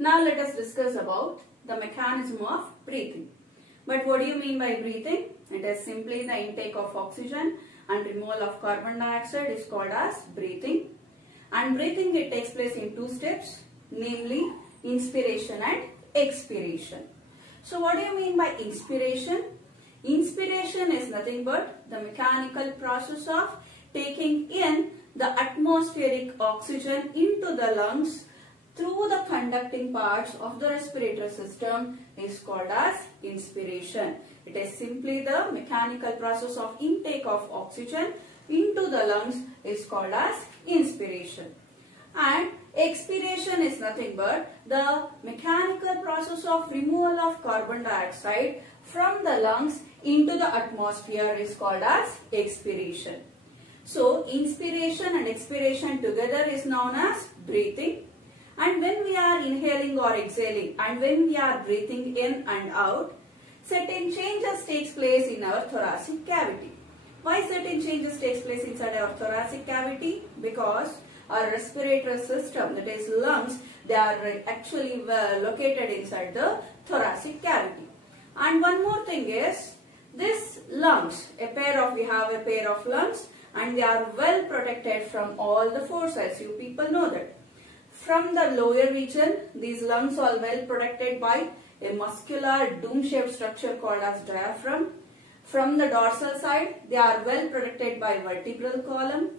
Now let us discuss about the mechanism of breathing. But what do you mean by breathing? It is simply the intake of oxygen and removal of carbon dioxide is called as breathing. And breathing, it takes place in two steps, namely inspiration and expiration. So what do you mean by inspiration? Inspiration is nothing but the mechanical process of taking in the atmospheric oxygen into the lungs through the conducting parts of the respiratory system is called as inspiration. It is simply the mechanical process of intake of oxygen into the lungs is called as inspiration. And expiration is nothing but the mechanical process of removal of carbon dioxide from the lungs into the atmosphere is called as expiration. So, inspiration and expiration together is known as breathing. And when we are inhaling or exhaling and when we are breathing in and out, certain changes takes place in our thoracic cavity. Why certain changes takes place inside our thoracic cavity? Because our respiratory system, that is lungs, they are actually located inside the thoracic cavity. And one more thing is, this lungs, we have a pair of lungs and they are well protected from all the four sides. You people know that. From the lower region, these lungs are well protected by a muscular dome-shaped structure called as diaphragm. From the dorsal side, they are well protected by vertebral column.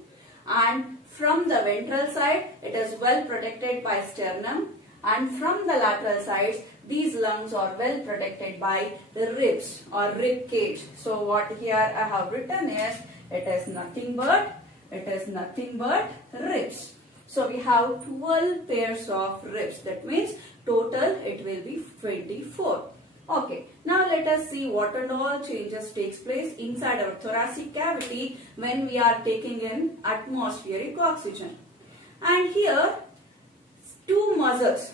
And from the ventral side, it is well protected by sternum. And from the lateral sides, these lungs are well protected by the ribs or rib cage. So what here I have written is, it is nothing but ribs. So we have 12 pairs of ribs. That means total it will be 24. Okay. Now let us see what and all changes takes place inside our thoracic cavity when we are taking in atmospheric oxygen. And here two muscles,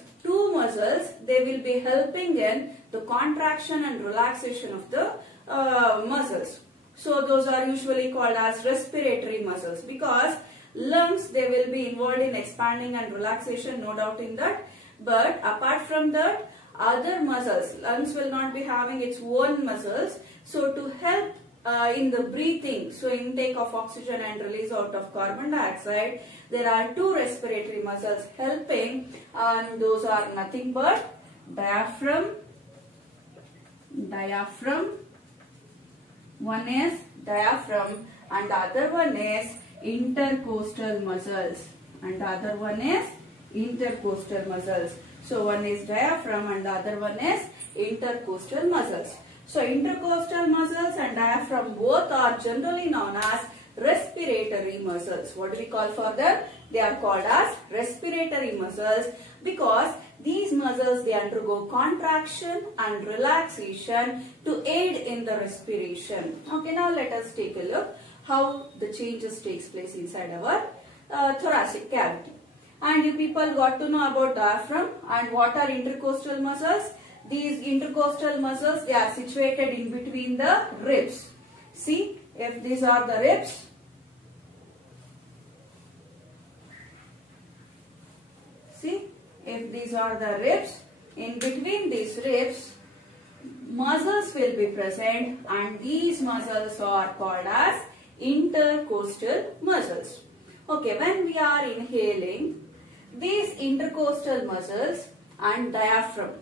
they will be helping in the contraction and relaxation of the muscles. So those are usually called as respiratory muscles, because lungs, they will be involved in expanding and relaxation, no doubt in that. But apart from that, other muscles, lungs will not be having its own muscles. So to help in the breathing, so intake of oxygen and release out of carbon dioxide, there are two respiratory muscles helping, and those are nothing but diaphragm. One is diaphragm and the other one is intercostal muscles. So one is diaphragm and the other one is intercostal muscles. So intercostal muscles and diaphragm both are generally known as respiratory muscles. What do we call for them? They are called as respiratory muscles because these muscles, they undergo contraction and relaxation to aid in the respiration. Okay, now let us take a look how the changes takes place inside our thoracic cavity. And you people got to know about diaphragm and what are intercostal muscles. These intercostal muscles, they are situated in between the ribs. See, if these are the ribs, in between these ribs, muscles will be present and these muscles are called as intercostal muscles. Okay, when we are inhaling, these intercostal muscles and diaphragm,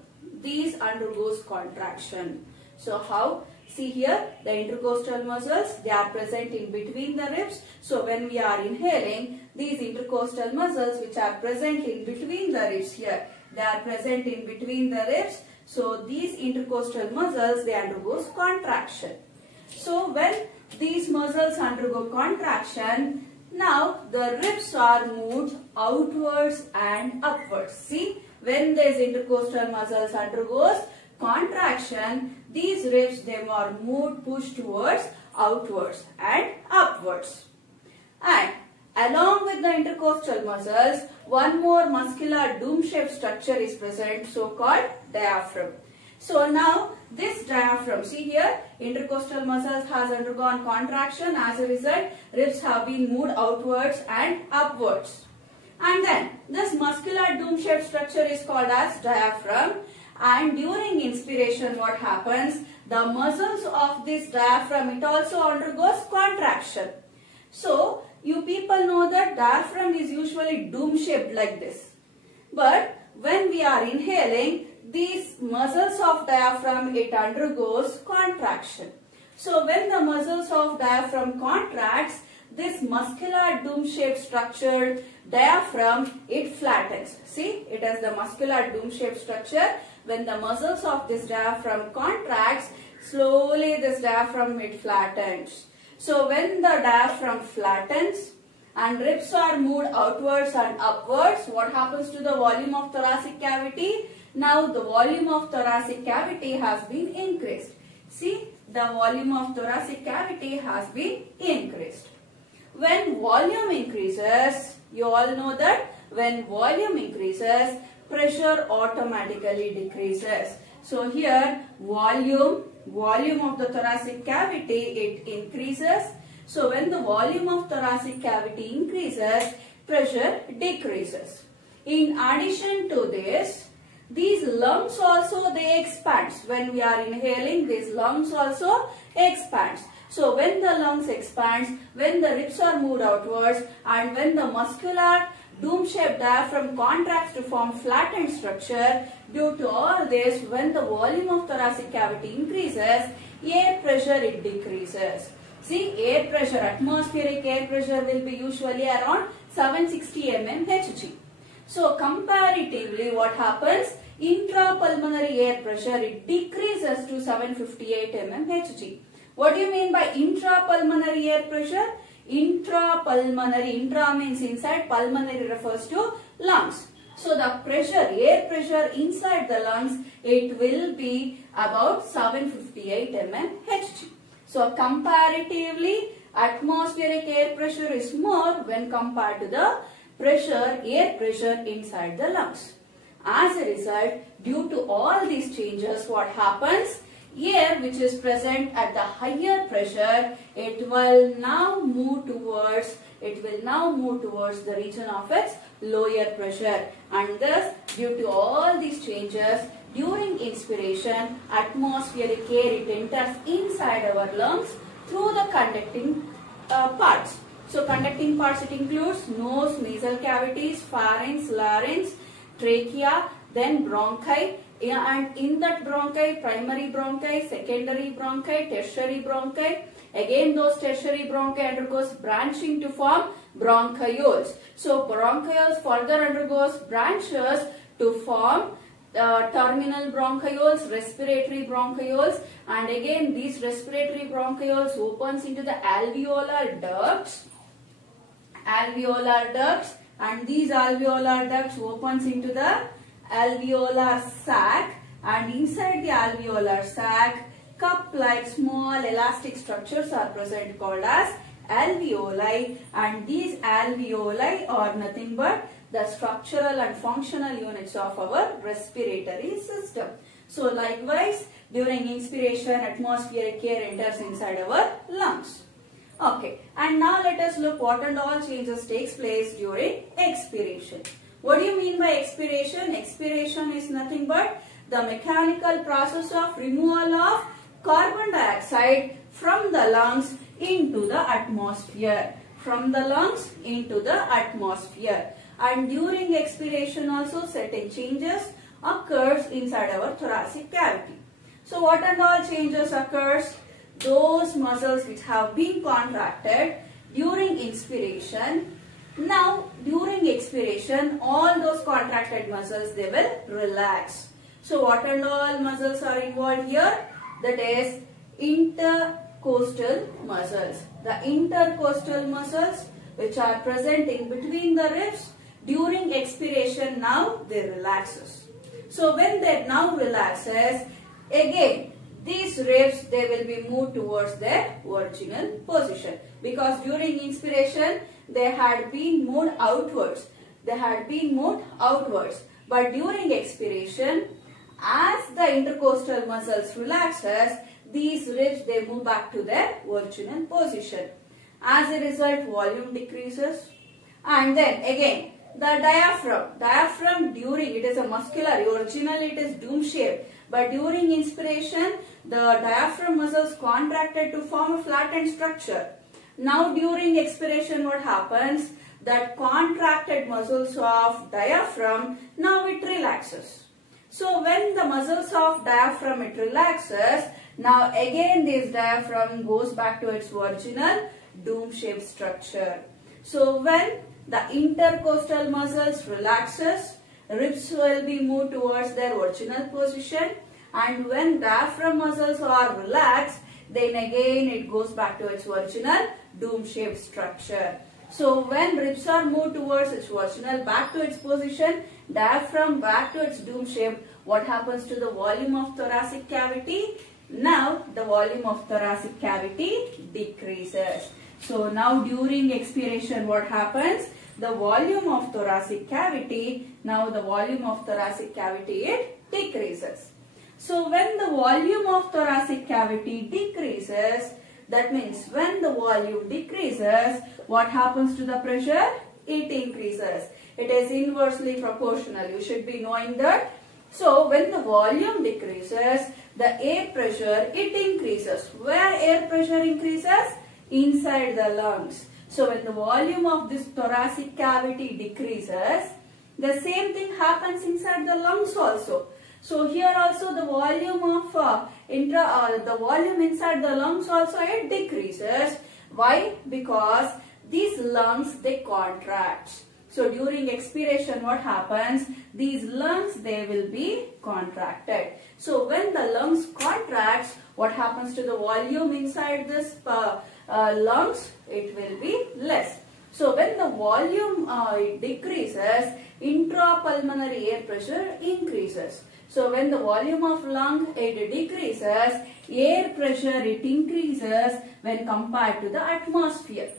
these undergoes contraction. So how? See here, the intercostal muscles, they are present in between the ribs. So when we are inhaling, these intercostal muscles which are present in between the ribs here, they are present in between the ribs. So these intercostal muscles, they undergoes contraction. So when these muscles undergo contraction, now the ribs are moved outwards and upwards. See, when these intercostal muscles undergoes contraction, these ribs, they are moved, pushed towards outwards and upwards. And along with the intercostal muscles, one more muscular dome-shaped structure is present, so called diaphragm. So now this diaphragm, see here, intercostal muscles has undergone contraction. As a result, ribs have been moved outwards and upwards. And then this muscular dome-shaped structure is called as diaphragm. And during inspiration, what happens? The muscles of this diaphragm, it also undergoes contraction. So you people know that diaphragm is usually dome-shaped like this. But when we are inhaling, these muscles of diaphragm, it undergoes contraction. So when the muscles of diaphragm contracts, this muscular dome-shaped structured diaphragm, it flattens. See, it has the muscular dome-shaped structure. When the muscles of this diaphragm contracts, slowly this diaphragm, it flattens. So when the diaphragm flattens and ribs are moved outwards and upwards, what happens to the volume of thoracic cavity? Now the volume of thoracic cavity has been increased. See, the volume of thoracic cavity has been increased. When volume increases, you all know that when volume increases, pressure automatically decreases. So here volume of the thoracic cavity, it increases. So when the volume of thoracic cavity increases, pressure decreases. In addition to this, these lungs also, they expand. When we are inhaling, these lungs also expands. So when the lungs expands, when the ribs are moved outwards, and when the muscular dome-shaped diaphragm contracts to form flattened structure, due to all this, when the volume of thoracic cavity increases, air pressure, it decreases. See, air pressure, atmospheric air pressure will be usually around 760 mmHg. So comparatively, what happens? Intrapulmonary air pressure, it decreases to 758 mmHg. What do you mean by intrapulmonary air pressure? Intrapulmonary, intra means inside, pulmonary refers to lungs. So the pressure, air pressure inside the lungs, it will be about 758 mmHg. So comparatively, atmospheric air pressure is more when compared to the pressure, air pressure inside the lungs. As a result, due to all these changes, what happens? Air which is present at the higher pressure, it will now move towards the region of its lower pressure. And thus, due to all these changes, during inspiration, atmospheric air, it enters inside our lungs through the conducting parts. So conducting parts, it includes nose, nasal cavities, pharynx, larynx, trachea, then bronchi, and in that bronchi, primary bronchi, secondary bronchi, tertiary bronchi. Again, those tertiary bronchi undergoes branching to form bronchioles. So bronchioles further undergoes branches to form terminal bronchioles, respiratory bronchioles, and again these respiratory bronchioles opens into the alveolar ducts, and these alveolar ducts opens into the alveolar sac, and inside the alveolar sac, cup-like small elastic structures are present called as alveoli, and these alveoli are nothing but the structural and functional units of our respiratory system. So likewise, during inspiration, atmospheric air enters inside our lungs. Okay, and now let us look what and all changes takes place during expiration. What do you mean by expiration? Expiration is nothing but the mechanical process of removal of carbon dioxide from the lungs into the atmosphere. And during expiration also certain changes occurs inside our thoracic cavity. So what and all changes occurs? Those muscles which have been contracted during inspiration, now during expiration, all those contracted muscles, they will relax. So what and all muscles are involved here? That is intercostal muscles. The intercostal muscles which are present in between the ribs, during expiration now they relaxes. So when they now relaxes, again these ribs, they will be moved towards their original position, because during inspiration they had been moved outwards. But during expiration, as the intercostal muscles relaxes, these ribs, they move back to their original position. As a result, volume decreases, and then again the diaphragm. Diaphragm during, it is a muscular, originally it is dome shaped, but during inspiration the diaphragm muscles contracted to form a flattened structure. Now during expiration what happens? That contracted muscles of diaphragm, now it relaxes. So when the muscles of diaphragm it relaxes, now again this diaphragm goes back to its original dome shaped structure. So when the intercostal muscles relaxes, ribs will be moved towards their original position, and when diaphragm muscles are relaxed, then again it goes back to its original dome shaped structure. So when ribs are moved towards its original back to its position, diaphragm back to its dome shape, what happens to the volume of thoracic cavity? Now the volume of thoracic cavity decreases. So now during expiration what happens? The volume of thoracic cavity, now the volume of thoracic cavity it decreases. So when the volume of thoracic cavity decreases, that means when the volume decreases, what happens to the pressure? It increases. It is inversely proportional. You should be knowing that. So when the volume decreases, the air pressure it increases. Where air pressure increases? Inside the lungs. So when the volume of this thoracic cavity decreases, the same thing happens inside the lungs also. So here also the volume of the volume inside the lungs also it decreases. Why? Because these lungs they contract. So during expiration what happens? These lungs they will be contracted. So when the lungs contracts, what happens to the volume inside this lungs? It will be less. So when the volume it decreases, intrapulmonary air pressure increases. So when the volume of lung it decreases, air pressure it increases when compared to the atmosphere.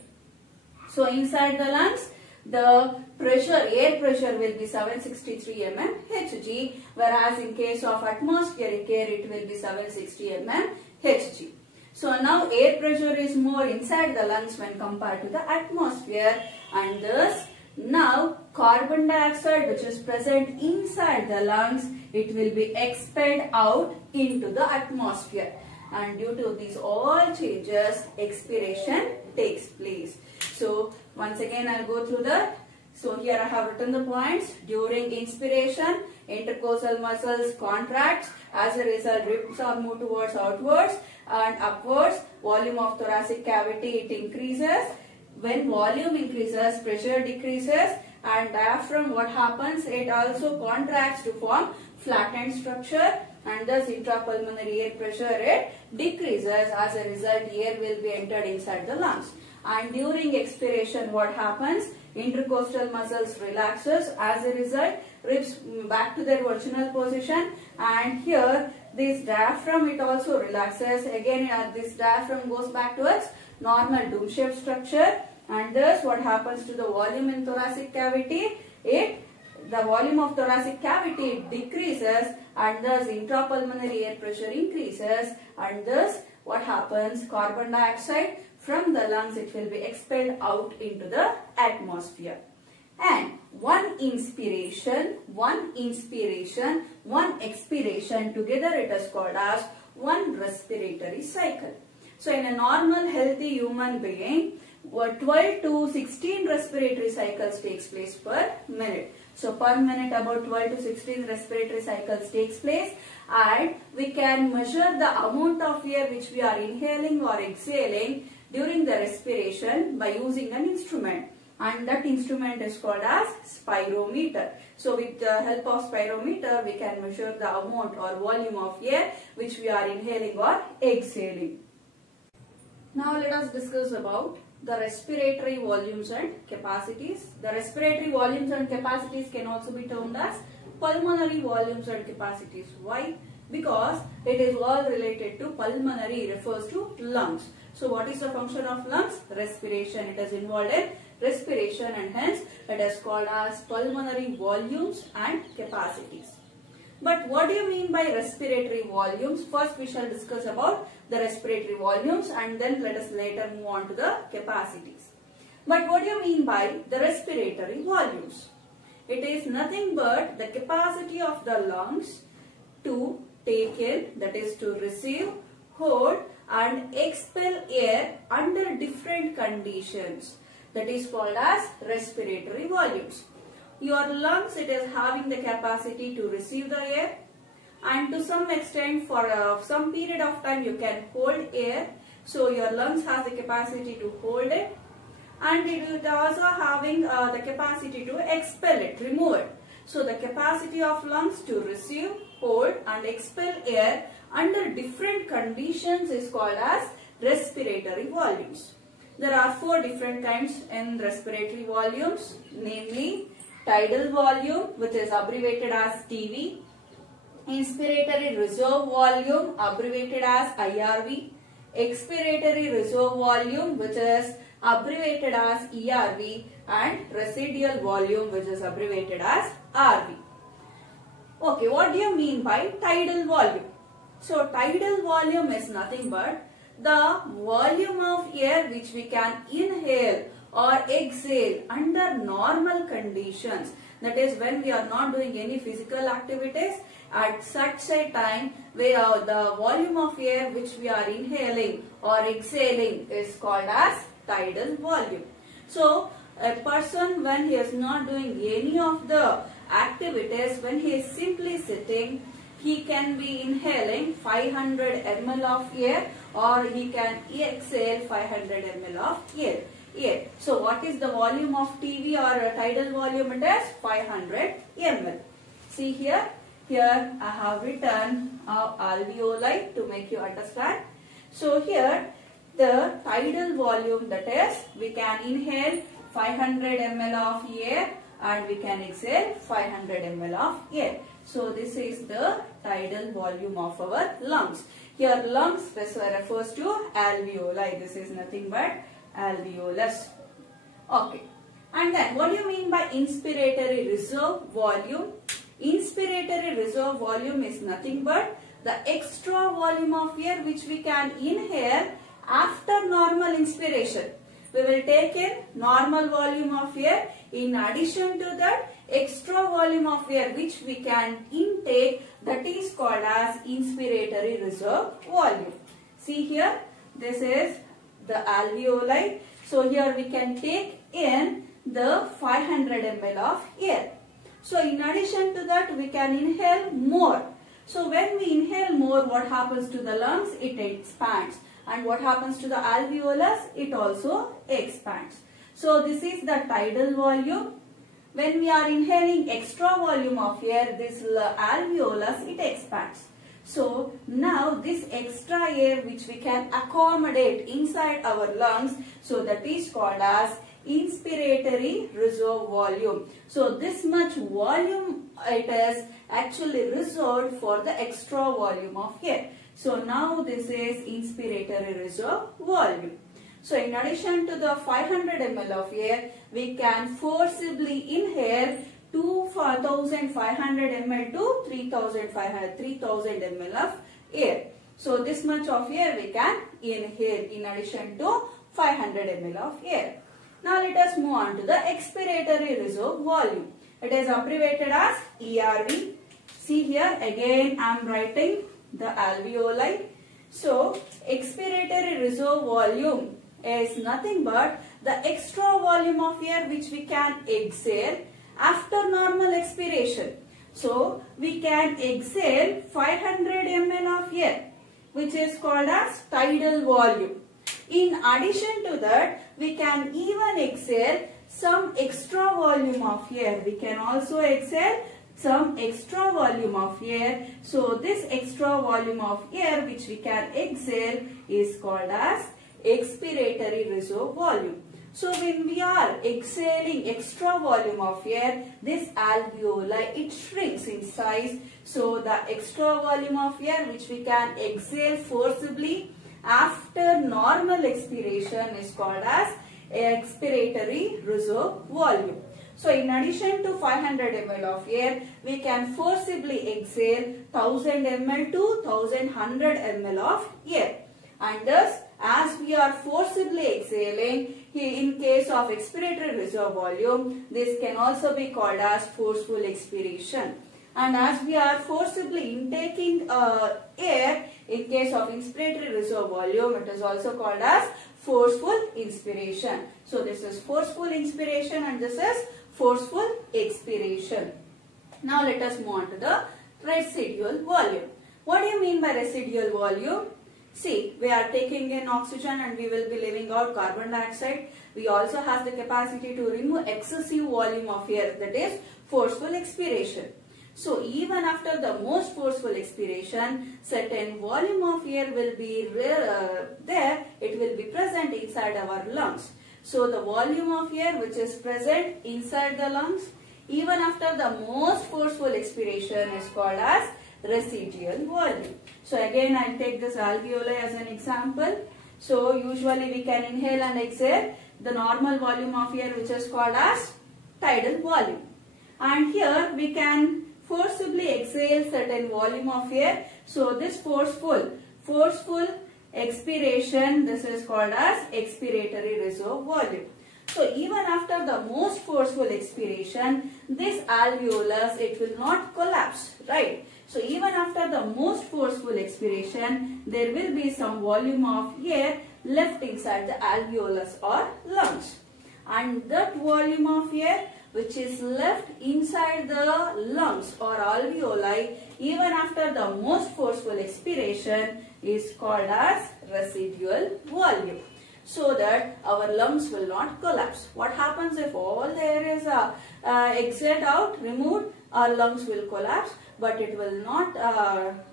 So inside the lungs, the pressure, air pressure will be 763 mm Hg, whereas in case of atmospheric air it will be 760 mm Hg. So now air pressure is more inside the lungs when compared to the atmosphere, and thus now carbon dioxide which is present inside the lungs, it will be expelled out into the atmosphere, and due to these all changes expiration takes place. So once again I'll go through that. So here I have written the points. During inspiration, intercostal muscles contract. As a result, ribs are moved towards outwards and upwards. Volume of thoracic cavity it increases. When volume increases, pressure decreases, and diaphragm what happens? It also contracts to form flattened structure, and thus intrapulmonary air pressure it decreases. As a result, air will be entered inside the lungs. And during expiration what happens? Intercostal muscles relaxes. As a result, ribs back to their original position, and here this diaphragm it also relaxes. Again this diaphragm goes back to its normal dome shaped structure, and thus what happens to the volume in thoracic cavity? The volume of thoracic cavity decreases, and thus intrapulmonary air pressure increases, and thus what happens? Carbon dioxide from the lungs it will be expelled out into the atmosphere. And one inspiration, one expiration, together it is called as one respiratory cycle. So in a normal healthy human being, 12 to 16 respiratory cycles takes place per minute. So per minute about 12 to 16 respiratory cycles takes place, and we can measure the amount of air which we are inhaling or exhaling during the respiration by using an instrument, and that instrument is called as spirometer. So with the help of spirometer we can measure the amount or volume of air which we are inhaling or exhaling. Now let us discuss about the respiratory volumes and capacities. The respiratory volumes and capacities can also be termed as pulmonary volumes and capacities. Why? Because it is all related to pulmonary, refers to lungs. So what is the function of lungs? Respiration. It is involved in respiration, and hence it is called as pulmonary volumes and capacities. But what do you mean by respiratory volumes? First we shall discuss about the respiratory volumes, and then let us later move on to the capacities. But what do you mean by the respiratory volumes? It is nothing but the capacity of the lungs to take in, that is to receive, hold and expel air under different conditions. That is called as respiratory volumes. Your lungs, it is having the capacity to receive the air, and to some extent for some period of time you can hold air. So your lungs has the capacity to hold it, and it is also having the capacity to expel it, remove it. So the capacity of lungs to receive, hold and expel air under different conditions is called as respiratory volumes. There are 4 different kinds in respiratory volumes, namely tidal volume, which is abbreviated as TV, inspiratory reserve volume, abbreviated as IRV, expiratory reserve volume, which is abbreviated as ERV, and residual volume, which is abbreviated as RV. Okay, what do you mean by tidal volume? So tidal volume is nothing but the volume of air which we can inhale or exhale under normal conditions. That is, when we are not doing any physical activities, at such a time where the volume of air which we are inhaling or exhaling is called as tidal volume. So a person, when he is not doing any of the activities, when he is simply sitting, he can be inhaling 500 ml of air or he can exhale 500 ml of air. So what is the volume of TV or tidal volume? It is 500 ml. See here I have written alveoli to make you understand. So here the tidal volume, that is, we can inhale 500 ml of air and we can exhale 500 ml of air. So this is the tidal volume of our lungs. Here lungs refers to alveoli. This is nothing but alveolus. Okay. And then what do you mean by inspiratory reserve volume? Inspiratory reserve volume is nothing but the extra volume of air which we can inhale after normal inspiration. We will take in normal volume of air. In addition to that, extra volume of air which we can intake, that is called as inspiratory reserve volume. See here, this is the alveoli. So here we can take in the 500 ml of air. So in addition to that, we can inhale more. So when we inhale more, what happens to the lungs? It expands. And what happens to the alveolus? It also expands. So this is the tidal volume. When we are inhaling extra volume of air, this alveolus, it expands. So now this extra air which we can accommodate inside our lungs, so that is called as inspiratory reserve volume. So this much volume it is actually reserved for the extra volume of air. So now this is inspiratory reserve volume. So in addition to the 500 ml of air, we can forcibly inhale 2500 ml to 3000 ml of air. So this much of air we can inhale in addition to 500 ml of air. Now let us move on to the expiratory reserve volume. It is abbreviated as ERV. See here again I am writing the alveoli. So expiratory reserve volume is nothing but the extra volume of air which we can exhale after normal expiration. So we can exhale 500 ml of air, which is called as tidal volume. In addition to that, we can even exhale some extra volume of air. We can also exhale some extra volume of air. So this extra volume of air which we can exhale is called as expiratory reserve volume. So when we are exhaling extra volume of air, this alveoli, it shrinks in size. So the extra volume of air which we can exhale forcibly after normal expiration is called as expiratory reserve volume. So in addition to 500 ml of air, we can forcibly exhale 1000 ml to 1100 ml of air. And thus as we are forcibly exhaling, in case of expiratory reserve volume, this can also be called as forceful expiration. And as we are forcibly intaking air, in case of inspiratory reserve volume, it is also called as forceful inspiration. So this is forceful inspiration and this is forceful expiration. Now let us move on to the residual volume. What do you mean by residual volume? See, we are taking in oxygen and we will be leaving out carbon dioxide. We also have the capacity to remove excessive volume of air, that is forceful expiration. So even after the most forceful expiration, certain volume of air will be there, it will be present inside our lungs. So the volume of air which is present inside the lungs, even after the most forceful expiration, is called as residual volume. So again I will take this alveoli as an example. So usually we can inhale and exhale the normal volume of air which is called as tidal volume. And here we can forcibly exhale certain volume of air. So this forceful expiration, this is called as expiratory reserve volume. So even after the most forceful expiration, this alveolus, it will not collapse, right? So even after the most forceful expiration, there will be some volume of air left inside the alveolus or lungs. And that volume of air which is left inside the lungs or alveoli, even after the most forceful expiration, is called as residual volume. So that our lungs will not collapse. What happens if all the air is exhaled out, removed, our lungs will collapse, but it will not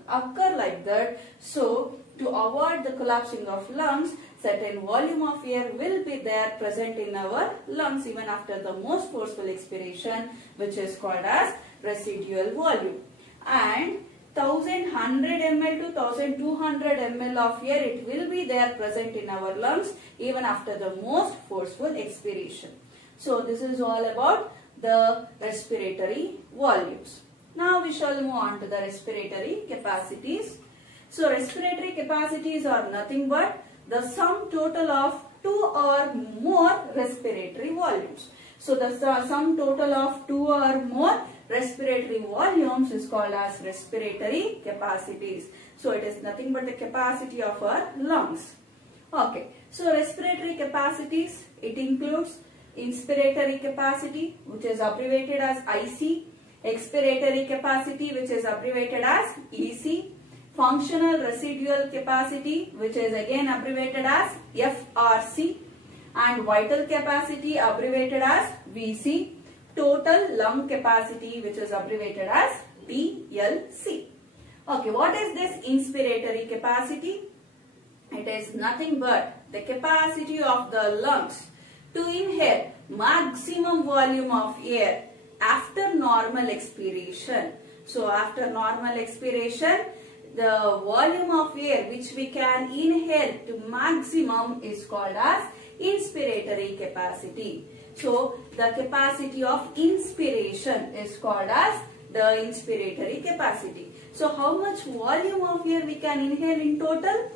occur like that. So to avoid the collapsing of lungs, certain volume of air will be there present in our lungs even after the most forceful expiration, which is called as residual volume. And 1100 ml to 1200 ml of air, it will be there present in our lungs even after the most forceful expiration. So this is all about the respiratory volumes. Now we shall move on to the respiratory capacities. So respiratory capacities are nothing but the sum total of two or more respiratory volumes. So the sum total of two or more respiratory volumes is called as respiratory capacities. So it is nothing but the capacity of our lungs. Okay. So respiratory capacities, it includes inspiratory capacity, which is abbreviated as IC, expiratory capacity, which is abbreviated as EC, functional residual capacity, which is again abbreviated as FRC, and vital capacity abbreviated as VC, total lung capacity, which is abbreviated as TLC. Okay, what is this inspiratory capacity? It is nothing but the capacity of the lungs to inhale maximum volume of air after normal expiration. So after normal expiration, the volume of air which we can inhale to maximum is called as inspiratory capacity. So the capacity of inspiration is called as the inspiratory capacity. So how much volume of air we can inhale in total?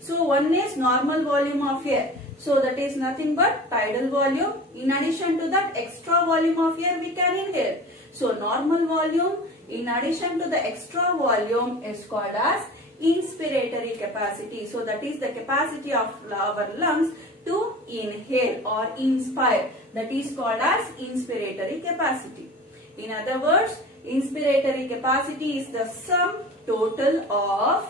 So one is normal volume of air. So that is nothing but tidal volume. In addition to that, extra volume of air we can inhale. So normal volume in addition to the extra volume is called as inspiratory capacity. So that is the capacity of our lungs to inhale or inspire. That is called as inspiratory capacity. In other words, inspiratory capacity is the sum total of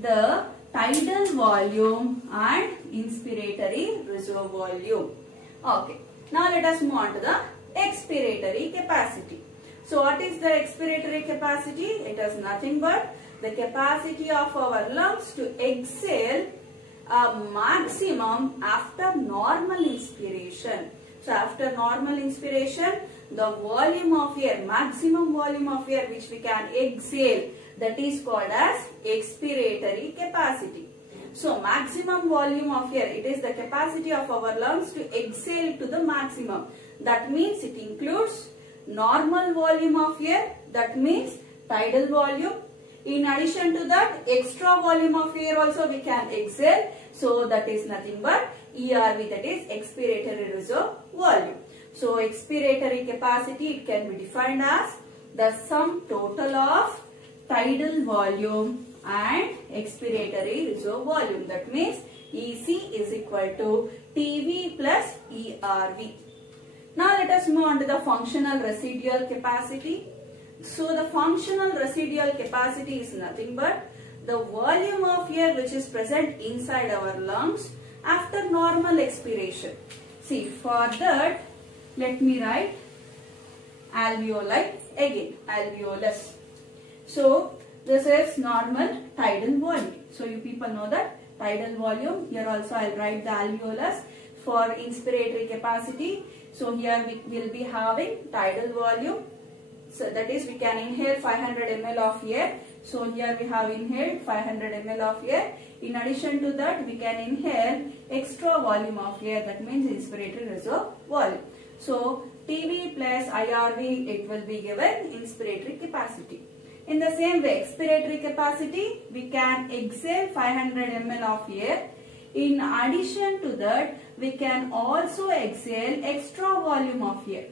the tidal volume and inspiratory reserve volume. Okay. Now let us move on to the expiratory capacity. So what is the expiratory capacity? It is nothing but the capacity of our lungs to exhale a maximum after normal inspiration. So after normal inspiration, the volume of air, maximum volume of air which we can exhale, that is called as expiratory capacity. So maximum volume of air, it is the capacity of our lungs to exhale to the maximum. That means it includes normal volume of air, that means tidal volume. In addition to that, extra volume of air also we can exhale. So that is nothing but ERV, that is expiratory reserve volume. So expiratory capacity, it can be defined as the sum total of tidal volume and expiratory reserve volume. That means EC is equal to TV plus ERV. Now let us move on to the functional residual capacity. So the functional residual capacity is nothing but the volume of air which is present inside our lungs after normal expiration. See, for that, let me write alveoli again, alveolus. So this is normal tidal volume. So you people know that tidal volume. Here also I will write the alveolus for inspiratory capacity. So here we will be having tidal volume. So that is, we can inhale 500 ml of air. So here we have inhaled 500 ml of air. In addition to that, we can inhale extra volume of air, that means inspiratory reserve volume. So TV plus IRV, it will be given inspiratory capacity. In the same way, expiratory capacity, we can exhale 500 ml of air. In addition to that, we can also exhale extra volume of air.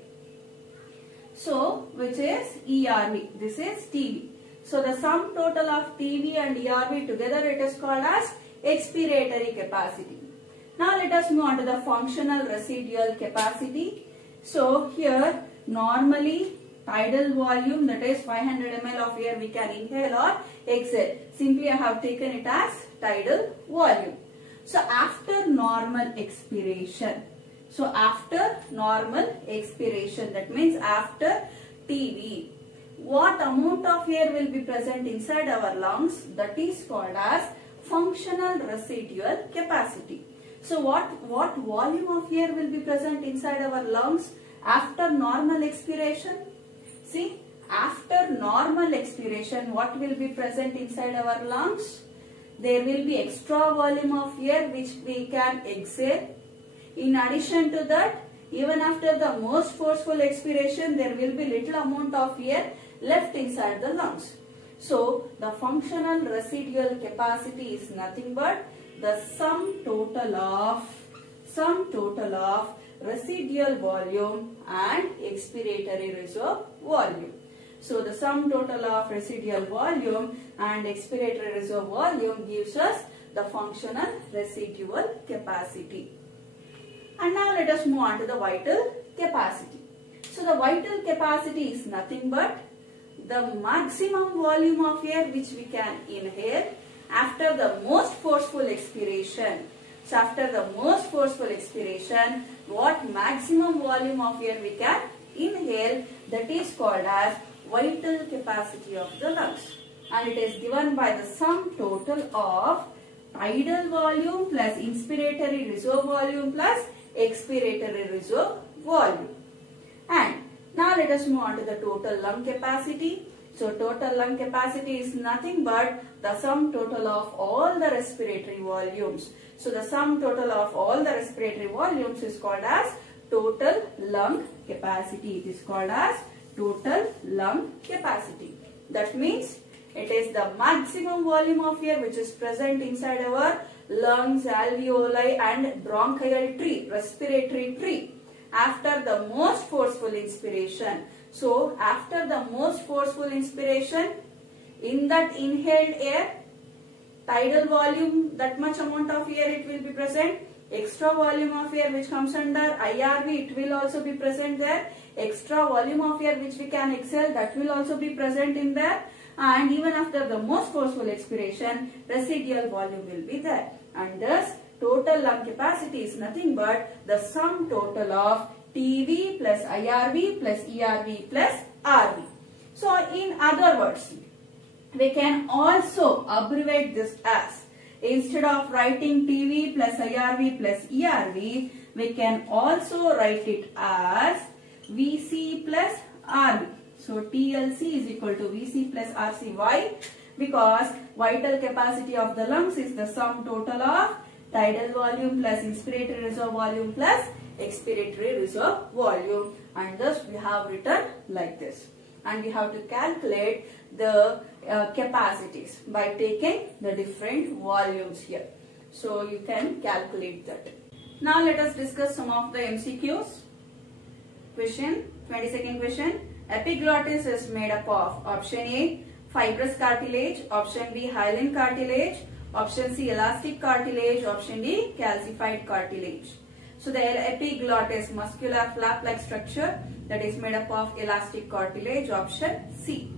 So, which is ERV, this is TV. So, the sum total of TV and ERV together, it is called as expiratory capacity. Now, let us move on to the functional residual capacity. So, here normally tidal volume, that is 500 ml of air we can inhale or exhale. Simply I have taken it as tidal volume. So, after normal expiration, that means after TV, what amount of air will be present inside our lungs? That is called as functional residual capacity. So what volume of air will be present inside our lungs after normal expiration? See, after normal expiration, what will be present inside our lungs? There will be extra volume of air which we can exhale. In addition to that, even after the most forceful expiration, there will be little amount of air left inside the lungs. So, the functional residual capacity is nothing but the sum total of residual volume and expiratory reserve volume. So, the sum total of residual volume and expiratory reserve volume gives us the functional residual capacity. And now let us move on to the vital capacity. So the vital capacity is nothing but the maximum volume of air which we can inhale after the most forceful expiration. So after the most forceful expiration, what maximum volume of air we can inhale, that is called as vital capacity of the lungs. And it is given by the sum total of tidal volume plus inspiratory reserve volume plus expiratory reserve volume. And now let us move on to the total lung capacity. So total lung capacity is nothing but the sum total of all the respiratory volumes. So the sum total of all the respiratory volumes is called as total lung capacity. It is called as total lung capacity. That means it is the maximum volume of air which is present inside our lungs, alveoli and bronchial tree, respiratory tree after the most forceful inspiration. So, after the most forceful inspiration, in that inhaled air, tidal volume, that much amount of air it will be present. Extra volume of air which comes under IRV, it will also be present there. Extra volume of air which we can exhale, that will also be present in there. And even after the most forceful expiration, residual volume will be there. And thus, total lung capacity is nothing but the sum total of TV plus IRV plus ERV plus RV. So, in other words, we can also abbreviate this as, instead of writing TV plus IRV plus ERV, we can also write it as VC plus RV. So, TLC is equal to VC plus RC. Why? Because vital capacity of the lungs is the sum total of tidal volume plus inspiratory reserve volume plus expiratory reserve volume, and thus we have written like this. and we have to calculate the capacities by taking the different volumes here. So you can calculate that. Now let us discuss some of the MCQs. Question, 22nd question. Epiglottis is made up of option A, fibrous cartilage, option B, hyaline cartilage, option C, elastic cartilage, option D, calcified cartilage. So the epiglottis, muscular flap-like structure that is made up of elastic cartilage, option C.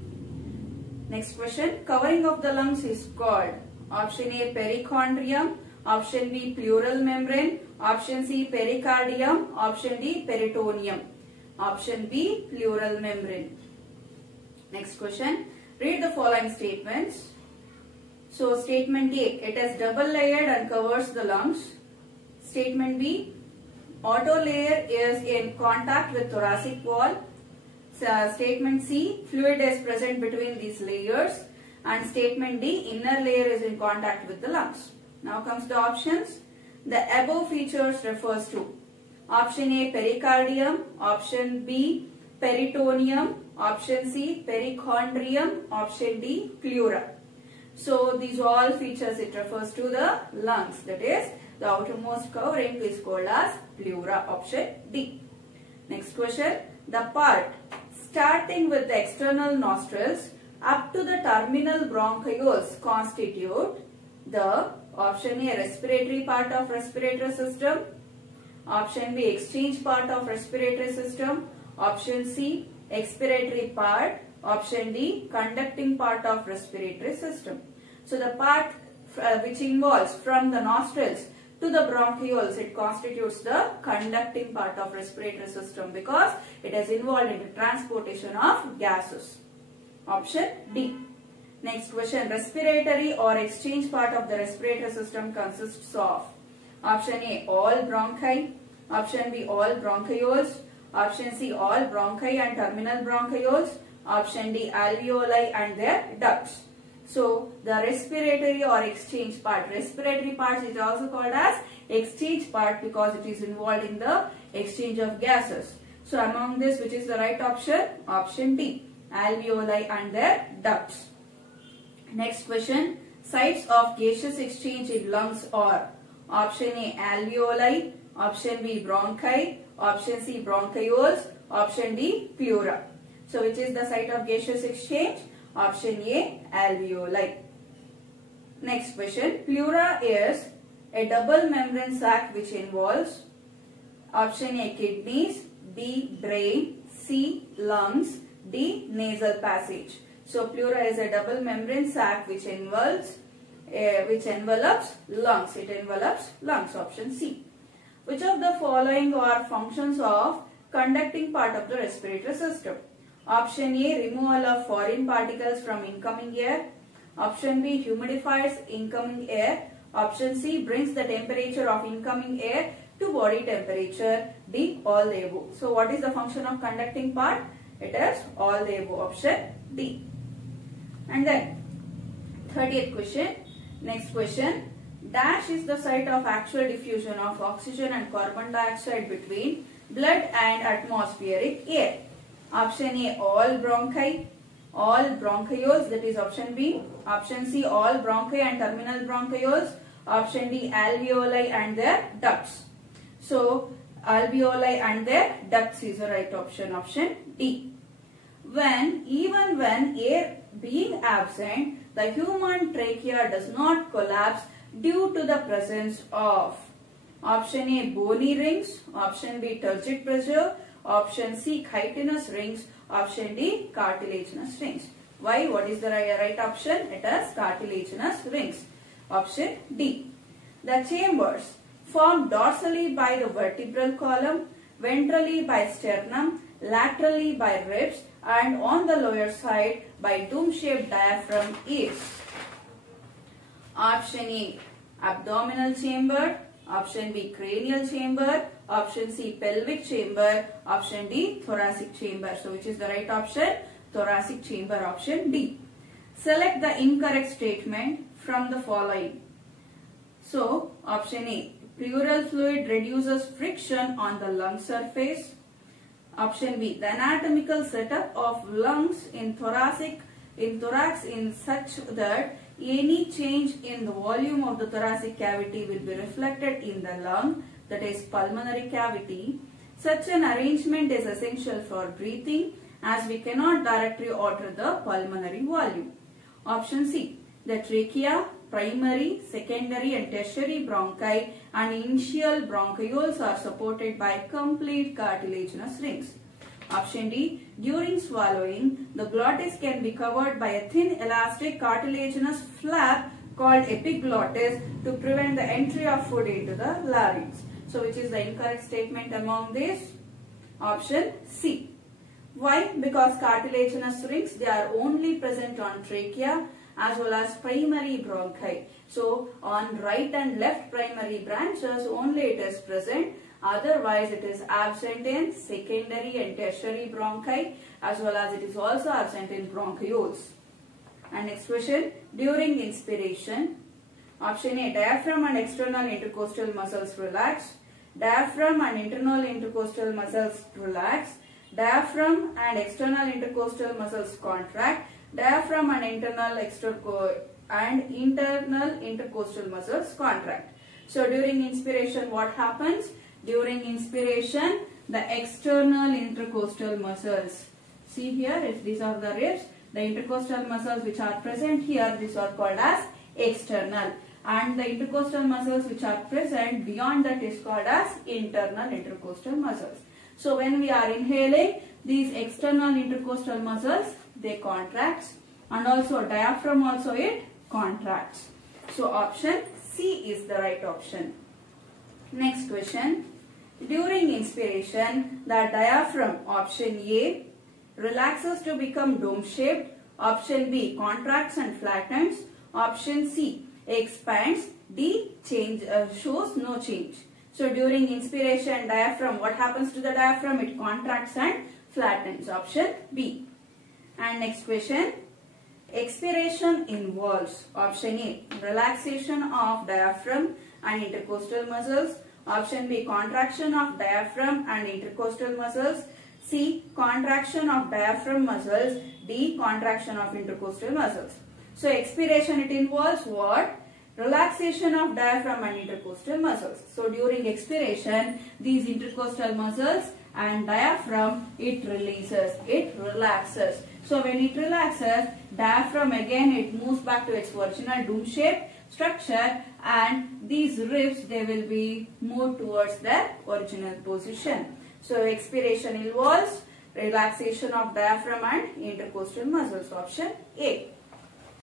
Next question, covering of the lungs is called option A, perichondrium, option B, pleural membrane, option C, pericardium, option D, peritoneum, option B, pleural membrane. Next question, read the following statements. So statement A, it is double layered and covers the lungs. Statement B, outer layer is in contact with thoracic wall. Statement C, fluid is present between these layers. And statement D, inner layer is in contact with the lungs. Now comes the options. The above features refers to option A, pericardium, option B, peritoneum, option C, perichondrium, option D, pleura. So these all features, it refers to the lungs, that is the outermost covering is called as pleura, option D. Next question, the part starting with the external nostrils up to the terminal bronchioles constitute the option A, respiratory part of respiratory system, option B, exchange part of respiratory system, option C, expiratory part, option D, conducting part of respiratory system. So the part which involves from the nostrils to the bronchioles, it constitutes the conducting part of respiratory system because it is involved in the transportation of gases. Option D. Next question, respiratory or exchange part of the respiratory system consists of option A, all bronchi, option B, all bronchioles, option C, all bronchi and terminal bronchioles, option D, alveoli and their ducts. So the respiratory or exchange part, respiratory part is also called as exchange part because it is involved in the exchange of gases. So among this, which is the right option? Option D, alveoli and their ducts. Next question, sites of gaseous exchange in lungs are option A, alveoli, option B, bronchi, option C, bronchioles, option D, pleura. So which is the site of gaseous exchange? Option A, alveoli. Next question, pleura is a double membrane sac which involves option A, kidneys, B, brain, C, lungs, D, nasal passage. So pleura is a double membrane sac which envelops lungs. It envelops lungs. Option C. Which of the following are functions of conducting part of the respiratory system? Option A, removal of foreign particles from incoming air. Option B, humidifies incoming air. Option C, brings the temperature of incoming air to body temperature. D, all the above. So what is the function of conducting part? It is all the above. Option D. And then 30th question. Next question. Dash is the site of actual diffusion of oxygen and carbon dioxide between blood and atmospheric air. Option A, all bronchi, all bronchioles, that is option B. Option C, all bronchi and terminal bronchioles. Option D, alveoli and their ducts. So alveoli and their ducts is the right option. Option D. Even when air being absent, the human trachea does not collapse due to the presence of option A, bony rings, option B, turgid pressure, option C, chitinous rings, option D, cartilaginous rings. Why? What is the right option? It is cartilaginous rings. Option D. The chambers formed dorsally by the vertebral column, ventrally by sternum, laterally by ribs, and on the lower side by dome-shaped diaphragm is option A, abdominal chamber, option B, cranial chamber, option C, pelvic chamber, option D, thoracic chamber. So which is the right option? Thoracic chamber, option D. Select the incorrect statement from the following. So option A, pleural fluid reduces friction on the lung surface. Option B, the anatomical setup of lungs in thorax in such that any change in the volume of the thoracic cavity will be reflected in the lung, that is pulmonary cavity. Such an arrangement is essential for breathing as we cannot directly alter the pulmonary volume. Option C, the trachea, primary, secondary and tertiary bronchi and initial bronchioles are supported by complete cartilaginous rings. Option D, during swallowing, the glottis can be covered by a thin elastic cartilaginous flap called epiglottis to prevent the entry of food into the larynx. So which is the incorrect statement among these? Option C. Why? Because cartilaginous rings, they are only present on trachea as well as primary bronchi. So on right and left primary branches only it is present. Otherwise it is absent in secondary and tertiary bronchi as well as it is also absent in bronchioles. And next question, during inspiration. Option A, diaphragm and external intercostal muscles relax. Diaphragm and internal intercostal muscles relax. Diaphragm and external intercostal muscles contract. Diaphragm and internal intercostal muscles contract. So during inspiration what happens? During inspiration the external intercostal muscles. See here, if these are the ribs, the intercostal muscles which are present here, these are called as external. And the intercostal muscles which are present beyond that is called as internal intercostal muscles. So when we are inhaling, these external intercostal muscles, they contract, and also diaphragm also it contracts. So option C is the right option. Next question. During inspiration, the diaphragm, option A, relaxes to become dome shaped. Option B, contracts and flattens. Option C, expands. D, shows no change. So during inspiration, diaphragm, what happens to the diaphragm? It contracts and flattens. Option B. And next question. Expiration involves, option A, relaxation of diaphragm and intercostal muscles. Option B, contraction of diaphragm and intercostal muscles. C, contraction of diaphragm muscles. D, contraction of intercostal muscles. So expiration, it involves what? Relaxation of diaphragm and intercostal muscles. So during expiration, these intercostal muscles and diaphragm, it releases, it relaxes. So when it relaxes, diaphragm again it moves back to its original dome shape structure, and these ribs, they will be moved towards their original position. So expiration involves relaxation of diaphragm and intercostal muscles. Option A.